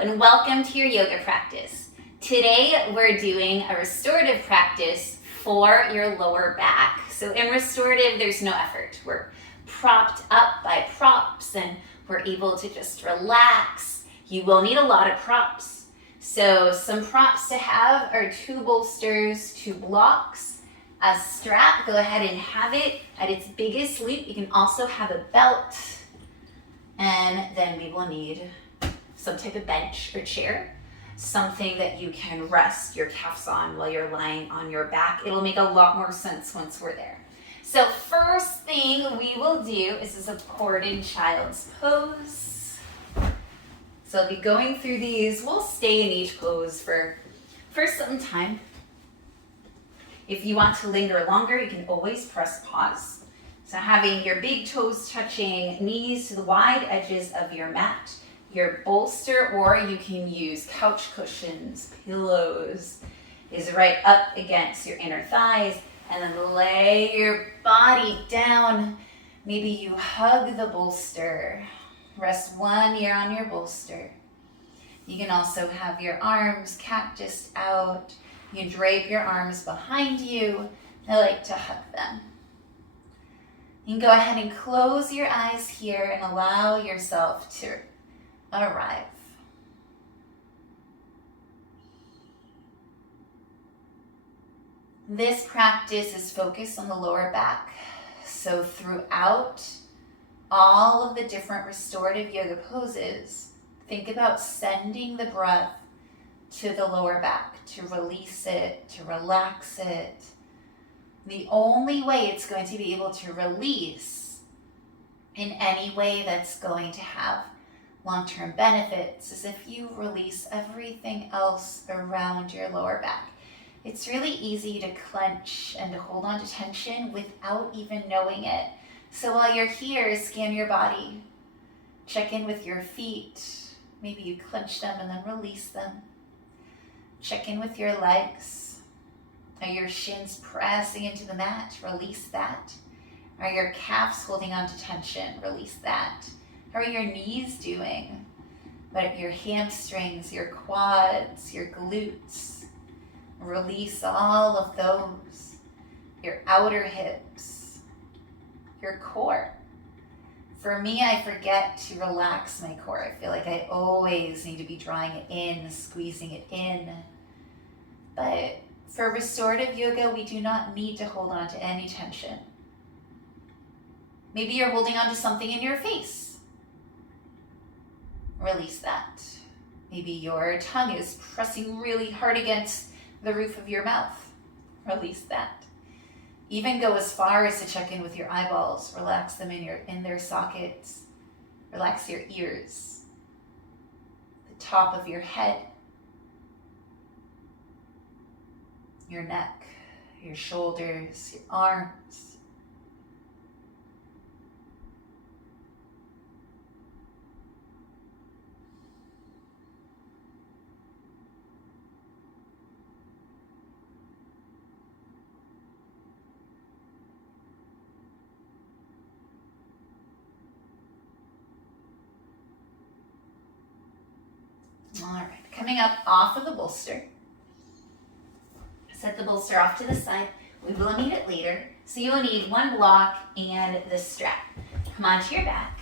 and welcome to your yoga practice. Today we're doing a restorative practice for your lower back. So in restorative, there's no effort. We're propped up by props and we're able to just relax. You will need a lot of props. So some props to have are 2 bolsters, 2 blocks, a strap. Go ahead and have it at its biggest loop. You can also have a belt. And then we will need some type of bench or chair, something that you can rest your calves on while you're lying on your back. It'll make a lot more sense once we're there. So first thing we will do is a supported child's pose. So I'll be going through these. We'll stay in each pose for some time. If you want to linger longer, you can always press pause. So having your big toes touching, knees to the wide edges of your mat, your bolster, or you can use couch cushions, pillows, is right up against your inner thighs, and then lay your body down. Maybe you hug the bolster. Rest one ear on your bolster. You can also have your arms cactused out. You can drape your arms behind you. I like to hug them. You can go ahead and close your eyes here and allow yourself to arrive. This practice is focused on the lower back. So throughout all of the different restorative yoga poses, think about sending the breath to the lower back, to release it, to relax it. The only way it's going to be able to release in any way that's going to have long-term benefits is if you release everything else around your lower back. It's really easy to clench and to hold on to tension without even knowing it. So while you're here, scan your body. Check in with your feet. Maybe you clench them and then release them. Check in with your legs. Are your shins pressing into the mat? Release that. Are your calves holding on to tension? Release that. How are your knees doing? What are your hamstrings, your quads, your glutes? Release all of those. Your outer hips, your core. For me, I forget to relax my core. I feel like I always need to be drawing it in, squeezing it in. But for restorative yoga, we do not need to hold on to any tension. Maybe you're holding on to something in your face. Release that. Maybe your tongue is pressing really hard against the roof of your mouth. Release that. Even go as far as to check in with your eyeballs. Relax them in their sockets. Relax your ears. The top of your head. Your neck, your shoulders, your arms. All right, coming up off of the bolster. Set the bolster off to the side. We will need it later. So you will need 1 block and the strap. Come onto your back.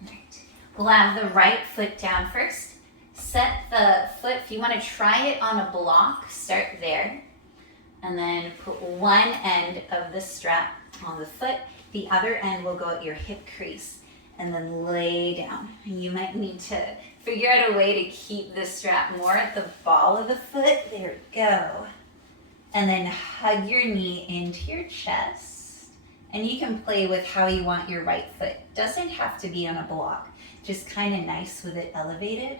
All right. We'll have the right foot down first. Set the foot, if you want to try it on a block, start there. And then put one end of the strap on the foot. The other end will go at your hip crease. And then lay down. And you might need to figure out a way to keep the strap more at the ball of the foot. There we go. And then hug your knee into your chest. And you can play with how you want your right foot. Doesn't have to be on a block. Just kind of nice with it elevated.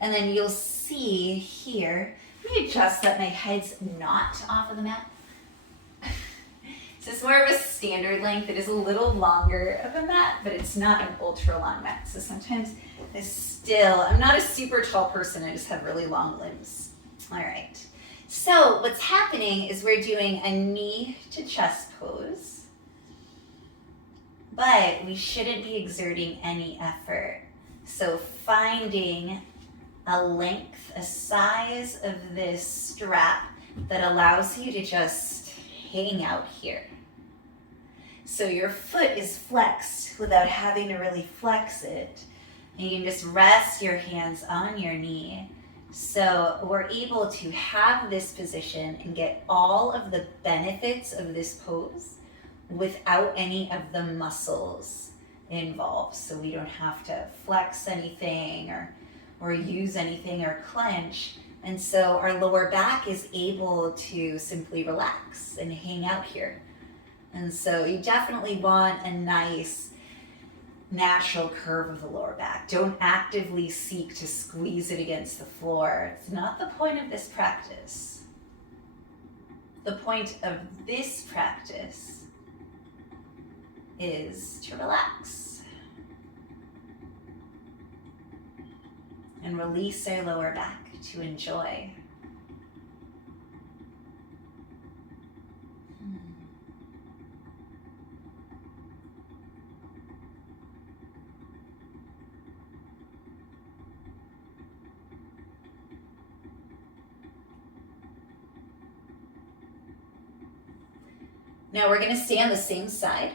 And then you'll see here, let me adjust that my head's not off of the mat. So it's more of a standard length. It is a little longer of a mat, but it's not an ultra long mat. So sometimes I'm not a super tall person. I just have really long limbs. All right. So what's happening is we're doing a knee to chest pose, but we shouldn't be exerting any effort. So finding a length, a size of this strap that allows you to just hang out here. So your foot is flexed without having to really flex it. And you can just rest your hands on your knee. So we're able to have this position and get all of the benefits of this pose without any of the muscles involved. So we don't have to flex anything or use anything or clench. And so our lower back is able to simply relax and hang out here. And so you definitely want a nice natural curve of the lower back. Don't actively seek to squeeze it against the floor. It's not the point of this practice. The point of this practice is to relax and release our lower back to enjoy. Now we're going to stay on the same side.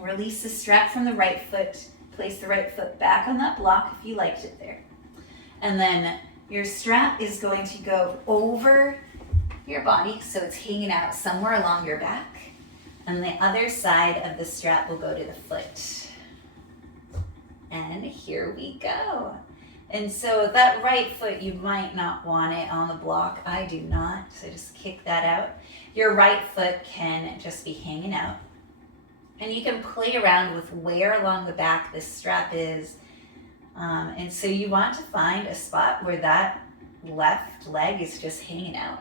Release the strap from the right foot. Place the right foot back on that block if you liked it there. And then your strap is going to go over your body, so it's hanging out somewhere along your back. And the other side of the strap will go to the foot. And here we go. And so that right foot, you might not want it on the block. I do not, so just kick that out. Your right foot can just be hanging out. And you can play around with where along the back this strap is. And so you want to find a spot where that left leg is just hanging out.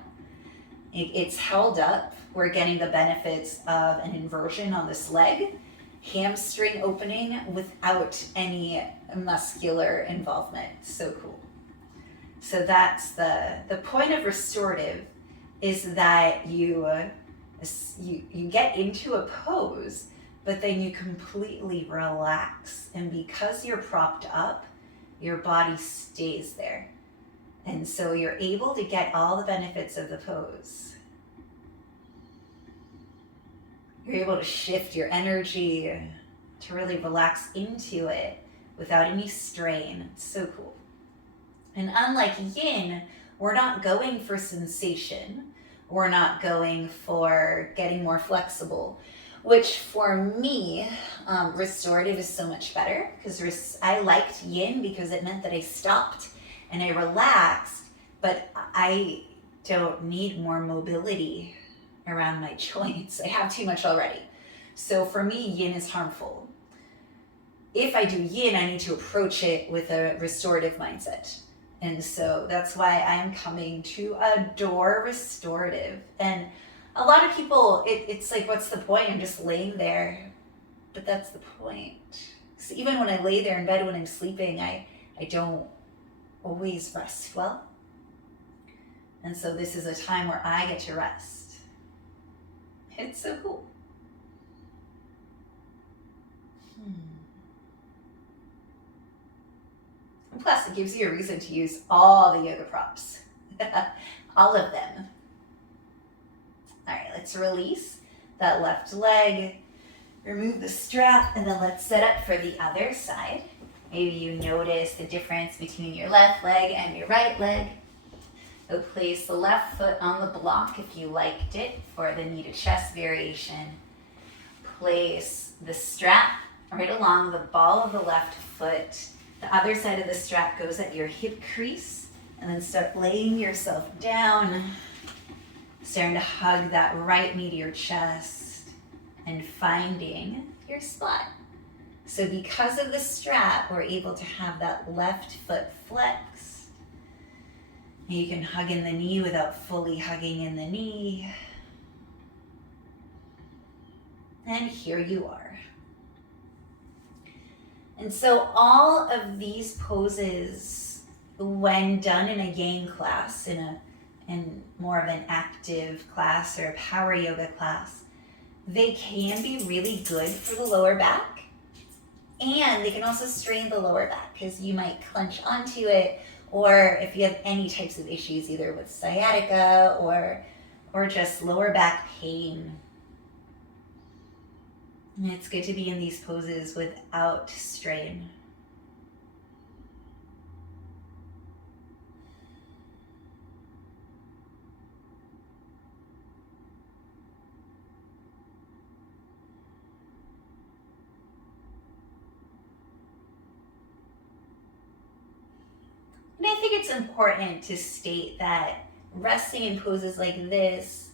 It's held up. We're getting the benefits of an inversion on this leg. Hamstring opening without any muscular involvement. So cool. So that's the point of restorative, is that you get into a pose, but then you completely relax. And because you're propped up, your body stays there. And so you're able to get all the benefits of the pose. You're able to shift your energy to really relax into it without any strain. It's so cool. And unlike yin, we're not going for sensation. We're not going for getting more flexible, which for me, restorative is so much better, because I liked yin because it meant that I stopped and I relaxed, but I don't need more mobility around my joints. I have too much already. So for me, yin is harmful. If I do yin, I need to approach it with a restorative mindset. And so that's why I'm coming to adore restorative. And a lot of people, it's like, what's the point? I'm just laying there. But that's the point. So even when I lay there in bed when I'm sleeping, I don't always rest well. And so this is a time where I get to rest. It's so cool. And plus, it gives you a reason to use all the yoga props. All of them. All right, let's release that left leg. Remove the strap, and then let's set up for the other side. Maybe you notice the difference between your left leg and your right leg. So place the left foot on the block if you liked it for the knee to chest variation. Place the strap right along the ball of the left foot. The other side of the strap goes at your hip crease, and then start laying yourself down, starting to hug that right knee to your chest and finding your spot. So because of the strap, we're able to have that left foot flexed. You can hug in the knee without fully hugging in the knee. And here you are. And so all of these poses, when done in a yang class, in more of an active class or a power yoga class, they can be really good for the lower back. And they can also strain the lower back because you might clench onto it, or if you have any types of issues, either with sciatica or just lower back pain. And it's good to be in these poses without strain. And I think it's important to state that resting in poses like this,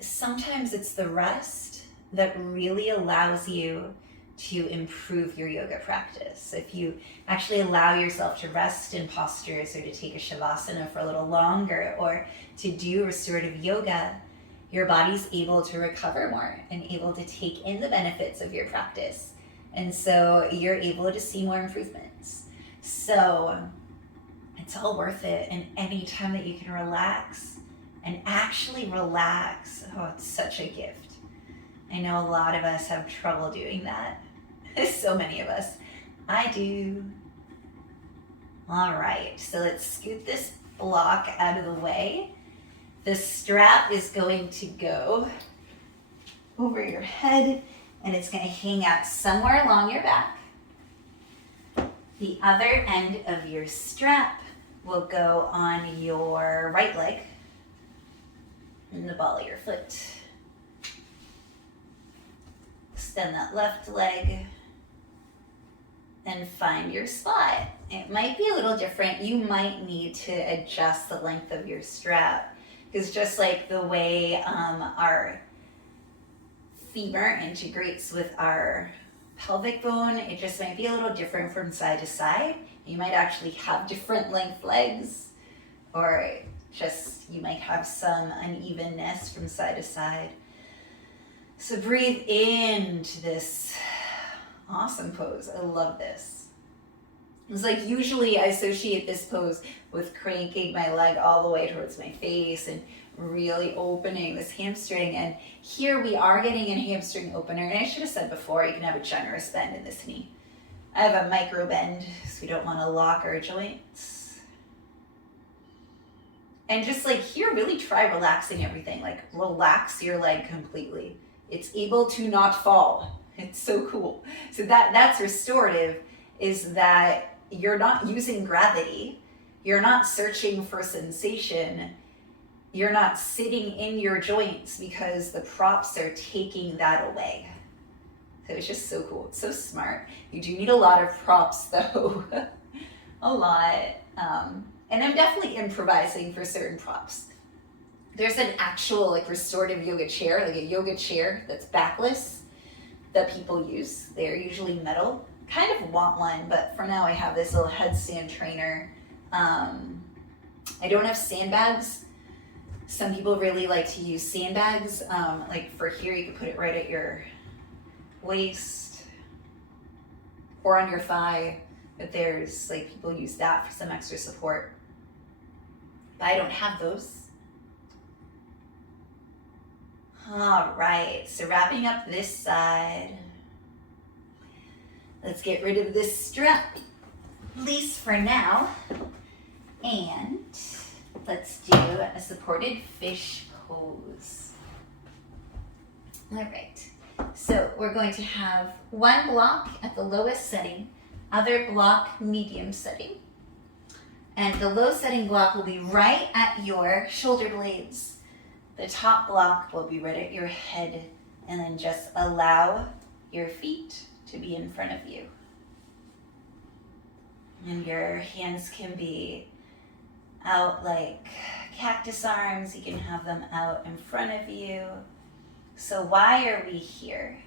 sometimes it's the rest that really allows you to improve your yoga practice. If you actually allow yourself to rest in postures, or to take a Savasana for a little longer, or to do restorative yoga, your body's able to recover more and able to take in the benefits of your practice. And so you're able to see more improvements. So it's all worth it. And any time that you can relax and actually relax, oh, it's such a gift. I know a lot of us have trouble doing that. So many of us. I do. All right, so let's scoot this block out of the way. The strap is going to go over your head, and it's going to hang out somewhere along your back. The other end of your strap will go on your right leg and the ball of your foot. Extend that left leg and find your spot. It might be a little different. You might need to adjust the length of your strap, because just like the way our femur integrates with our pelvic bone, it just might be a little different from side to side. You might actually have different length legs, or just you might have some unevenness from side to side. So breathe into this awesome pose. I love this. It's like usually I associate this pose with cranking my leg all the way towards my face and really opening this hamstring. And here we are getting a hamstring opener. And I should have said before, you can have a generous bend in this knee. I have a micro bend, so we don't want to lock our joints. And just like here, really try relaxing everything. Like relax your leg completely. It's able to not fall. It's so cool. So that's restorative, is that you're not using gravity. You're not searching for sensation. You're not sitting in your joints because the props are taking that away. So it's just so cool. It's so smart. You do need a lot of props though. A lot. And I'm definitely improvising for certain props. There's an actual like restorative yoga chair, like a yoga chair that's backless that people use. They're usually metal. Kind of want one, but for now I have this little headstand trainer. I don't have sandbags. Some people really like to use sandbags. Like for here, you can put it right at your waist or on your thigh. But there's like people use that for some extra support. But I don't have those. All right, so wrapping up this side. Let's get rid of this strap, at least for now. And let's do a supported fish pose. All right, so we're going to have one block at the lowest setting, other block medium setting. And the low setting block will be right at your shoulder blades. The top block will be right at your head, and then just allow your feet to be in front of you. And your hands can be out like cactus arms. You can have them out in front of you. So why are we here?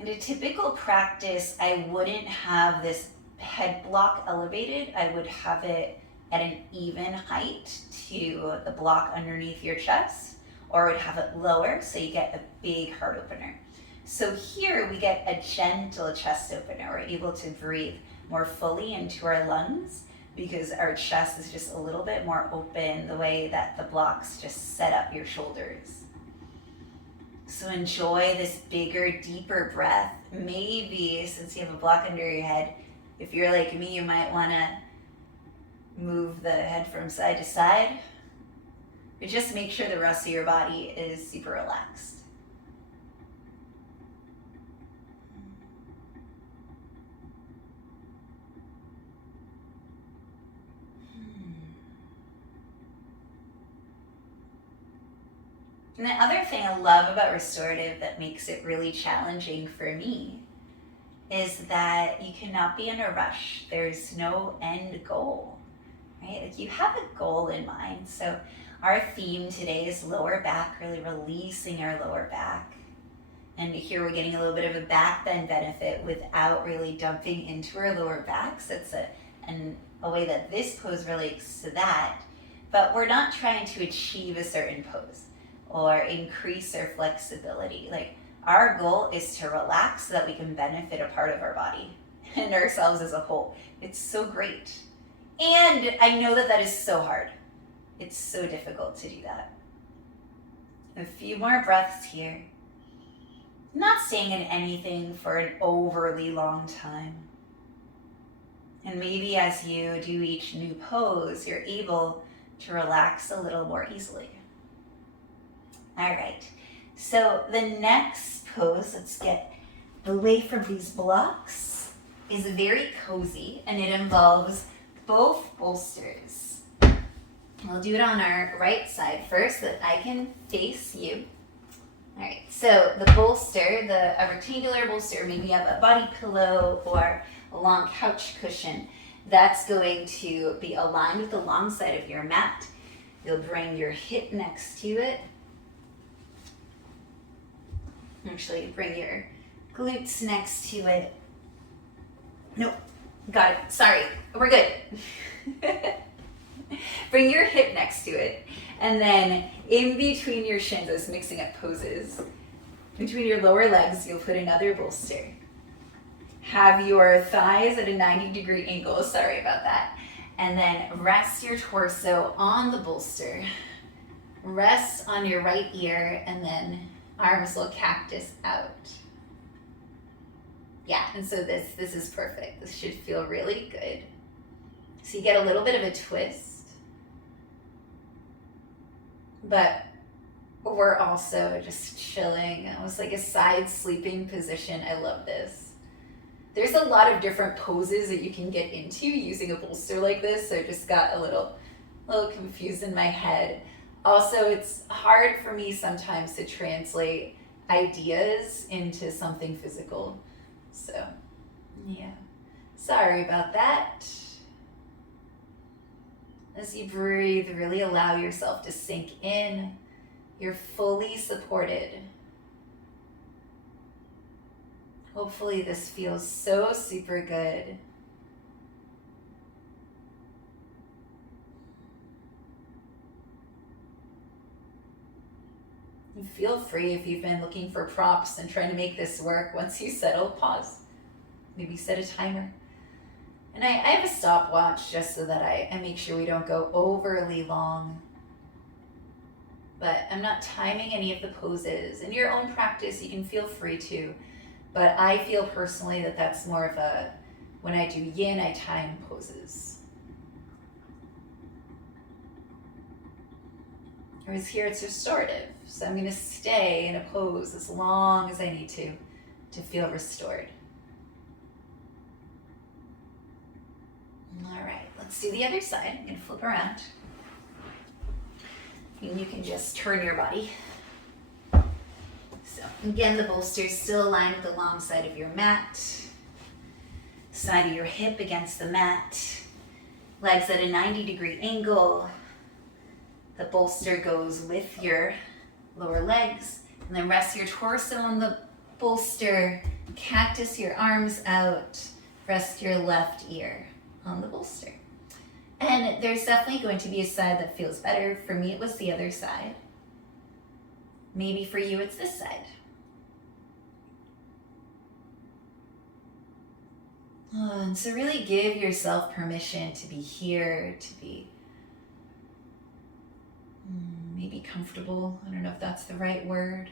In a typical practice, I wouldn't have this head block elevated. I would have it at an even height to the block underneath your chest, or I would have it lower so you get a big heart opener. So here we get a gentle chest opener. We're able to breathe more fully into our lungs because our chest is just a little bit more open the way that the blocks just set up your shoulders. So enjoy this bigger, deeper breath. Maybe, since you have a block under your head, if you're like me, you might want to move the head from side to side. But just make sure the rest of your body is super relaxed. And the other thing I love about restorative that makes it really challenging for me is that you cannot be in a rush. There's no end goal, right? Like you have a goal in mind. So our theme today is lower back, really releasing our lower back. And here we're getting a little bit of a back bend benefit without really dumping into our lower back. So it's a way that this pose relates to that. But we're not trying to achieve a certain pose or increase our flexibility. Like our goal is to relax so that we can benefit a part of our body and ourselves as a whole. It's so great. And I know that is so hard. It's so difficult to do that. A few more breaths here. Not staying in anything for an overly long time. And maybe as you do each new pose, you're able to relax a little more easily. All right, so the next pose, let's get away from these blocks, is very cozy and it involves both bolsters. We'll do it on our right side first so that I can face you. All right, so the bolster, a rectangular bolster, maybe you have a body pillow or a long couch cushion, that's going to be aligned with the long side of your mat. You'll bring your hip next to it. Actually, bring your glutes next to it. Nope, got it. Sorry, we're good. Bring your hip next to it. And then in between your shins, I was mixing up poses. Between your lower legs, you'll put another bolster. Have your thighs at a 90-degree angle. Sorry about that. And then rest your torso on the bolster. Rest on your right ear and then arms will cactus out. Yeah, and so this is perfect. This should feel really good. So you get a little bit of a twist, but we're also just chilling. Almost like a side sleeping position. I love this. There's a lot of different poses that you can get into using a bolster like this, so I just got a little confused in my head. Also, it's hard for me sometimes to translate ideas into something physical. So, yeah. Sorry about that. As you breathe, really allow yourself to sink in. You're fully supported. Hopefully this feels so super good. And feel free, if you've been looking for props and trying to make this work, once you settle, pause. Maybe set a timer. And I have a stopwatch just so that I make sure we don't go overly long. But I'm not timing any of the poses. In your own practice, you can feel free to. But I feel personally that that's more of a, when I do yin, I time poses. Whereas here it's restorative. So I'm going to stay in a pose as long as I need to feel restored. All right, let's do the other side. I'm going to flip around. And you can just turn your body. So again, the bolster is still aligned with the long side of your mat. Side of your hip against the mat. Legs at a 90-degree angle. The bolster goes with your lower legs. And then rest your torso on the bolster. Cactus your arms out. Rest your left ear on the bolster. And there's definitely going to be a side that feels better. For me, it was the other side. Maybe for you, it's this side. And so really give yourself permission to be here, to be maybe comfortable. I don't know if that's the right word.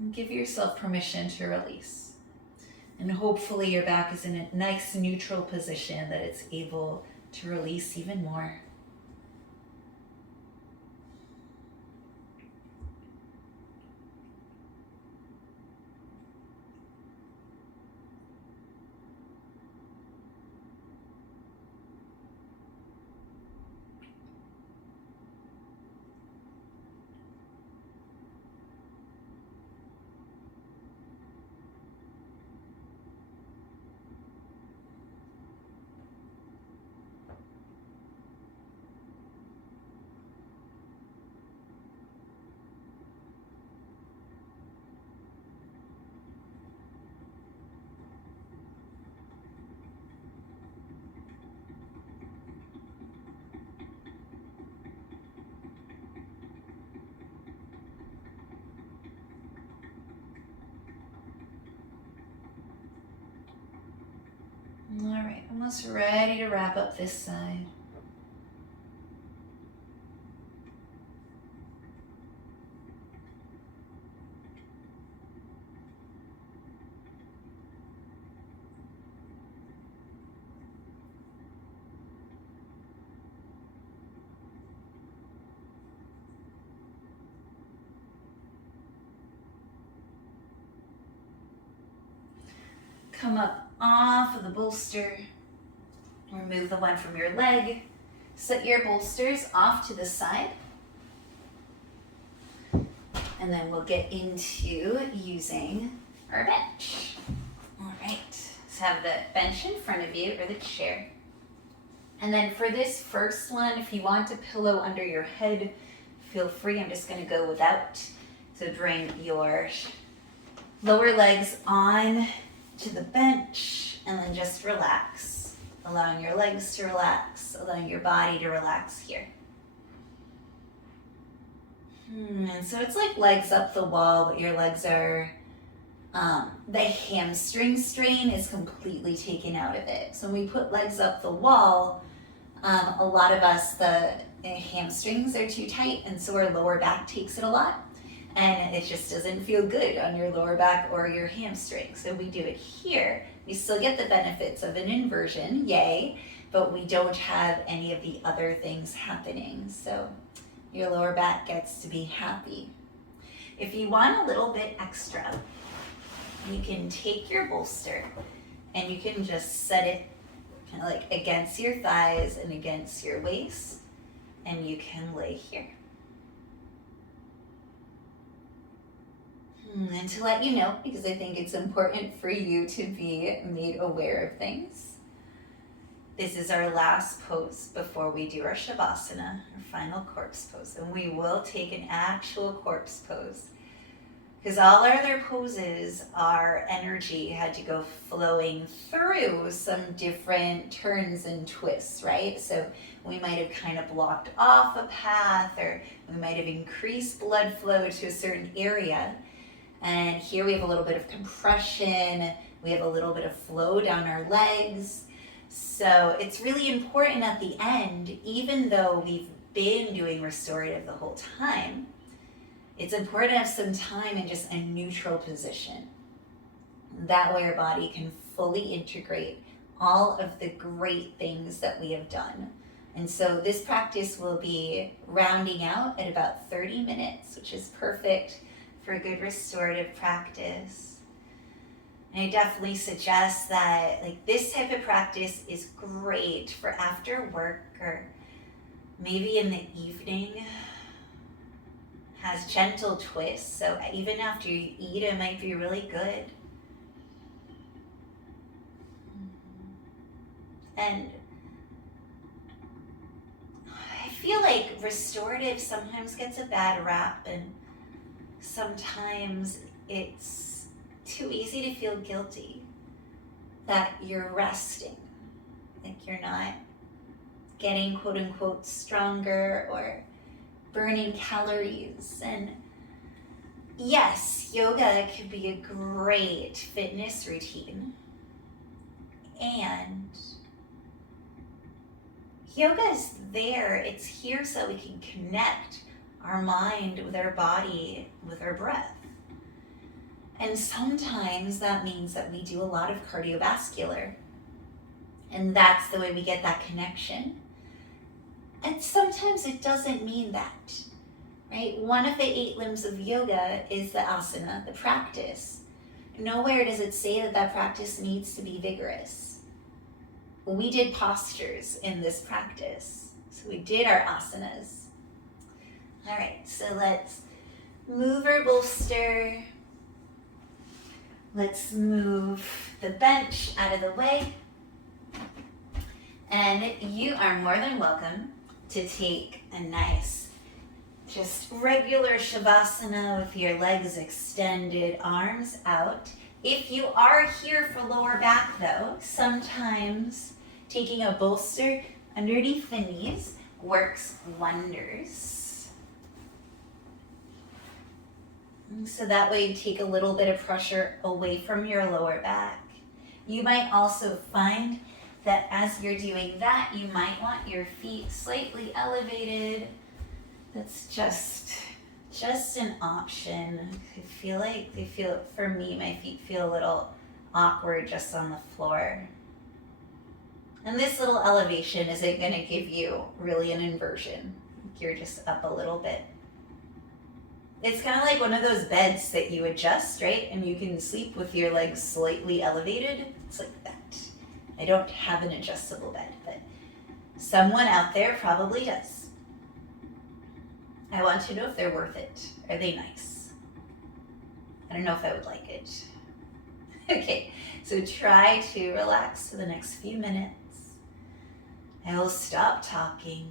And give yourself permission to release. And hopefully your back is in a nice neutral position that it's able to release even more. All right, almost ready to wrap up this side. Come up off of the bolster. Remove the one from your leg. Set your bolsters off to the side. And then we'll get into using our bench. All right, so have the bench in front of you or the chair. And then for this first one, if you want a pillow under your head, feel free. I'm just gonna go without. So bring your lower legs on to the bench and then just relax. Allowing your legs to relax, allowing your body to relax here. And so it's like legs up the wall, but your legs are, the hamstring strain is completely taken out of it. So when we put legs up the wall, a lot of us, the hamstrings are too tight, and so our lower back takes it a lot. And it just doesn't feel good on your lower back or your hamstrings. So we do it here. We still get the benefits of an inversion, yay, but we don't have any of the other things happening. So your lower back gets to be happy. If you want a little bit extra, you can take your bolster and you can just set it kind of like against your thighs and against your waist, and you can lay here. And to let you know, because I think it's important for you to be made aware of things, this is our last pose before we do our Savasana, our final corpse pose. And we will take an actual corpse pose, because all our other poses, our energy had to go flowing through some different turns and twists, right? So we might have kind of blocked off a path, or we might have increased blood flow to a certain area. And here we have a little bit of compression, we have a little bit of flow down our legs. So it's really important at the end, even though we've been doing restorative the whole time, it's important to have some time in just a neutral position. That way our body can fully integrate all of the great things that we have done. And so this practice will be rounding out at about 30 minutes, which is perfect for a good restorative practice. And I definitely suggest that like this type of practice is great for after work or maybe in the evening. Has gentle twists, so even after you eat it might be really good. And I feel like restorative sometimes gets a bad rap, and sometimes it's too easy to feel guilty that you're resting, like you're not getting quote unquote stronger or burning calories. And yes, yoga could be a great fitness routine, and yoga is there, it's here so we can connect our mind with our body, with our breath. And sometimes that means that we do a lot of cardiovascular. And that's the way we get that connection. And sometimes it doesn't mean that, right? One of the 8 limbs of yoga is the asana, the practice. Nowhere does it say that that practice needs to be vigorous. We did postures in this practice. So we did our asanas. All right, so let's move our bolster. Let's move the bench out of the way. And you are more than welcome to take a nice, just regular Savasana with your legs extended, arms out. If you are here for lower back though, sometimes taking a bolster underneath the knees works wonders. So that way you take a little bit of pressure away from your lower back. You might also find that as you're doing that, you might want your feet slightly elevated. That's just an option. I feel like for me, my feet feel a little awkward just on the floor. And this little elevation isn't going to give you really an inversion. You're just up a little bit. It's kind of like one of those beds that you adjust, right? And you can sleep with your legs slightly elevated. It's like that. I don't have an adjustable bed, but someone out there probably does. I want to know if they're worth it. Are they nice? I don't know if I would like it. Okay, so try to relax for the next few minutes. I will stop talking.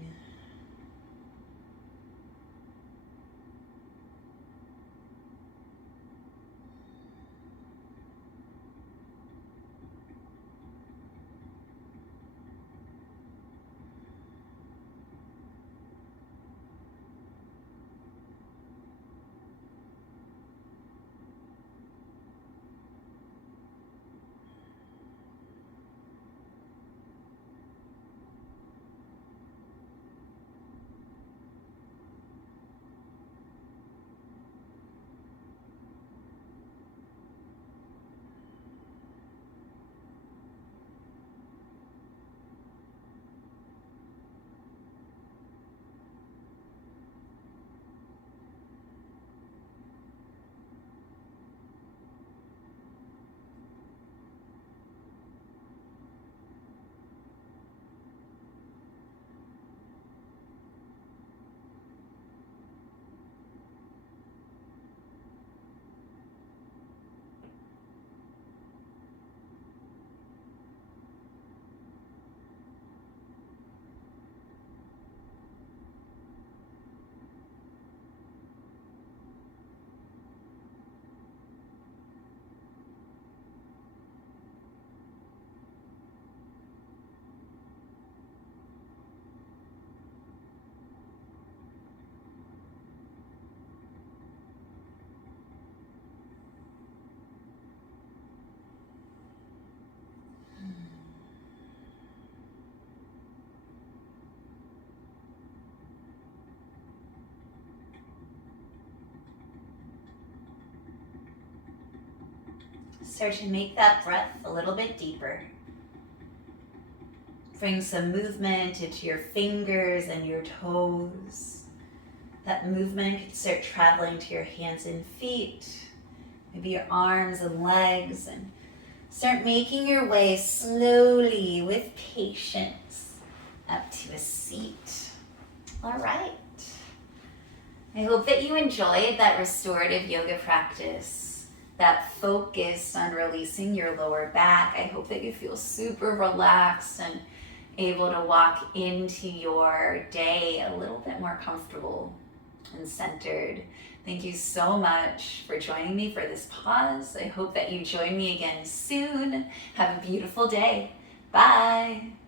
Start to make that breath a little bit deeper. Bring some movement into your fingers and your toes. That movement can start traveling to your hands and feet, maybe your arms and legs, and start making your way slowly with patience up to a seat. All right. I hope that you enjoyed that restorative yoga practice that focused on releasing your lower back. I hope that you feel super relaxed and able to walk into your day a little bit more comfortable and centered. Thank you so much for joining me for this pause. I hope that you join me again soon. Have a beautiful day. Bye.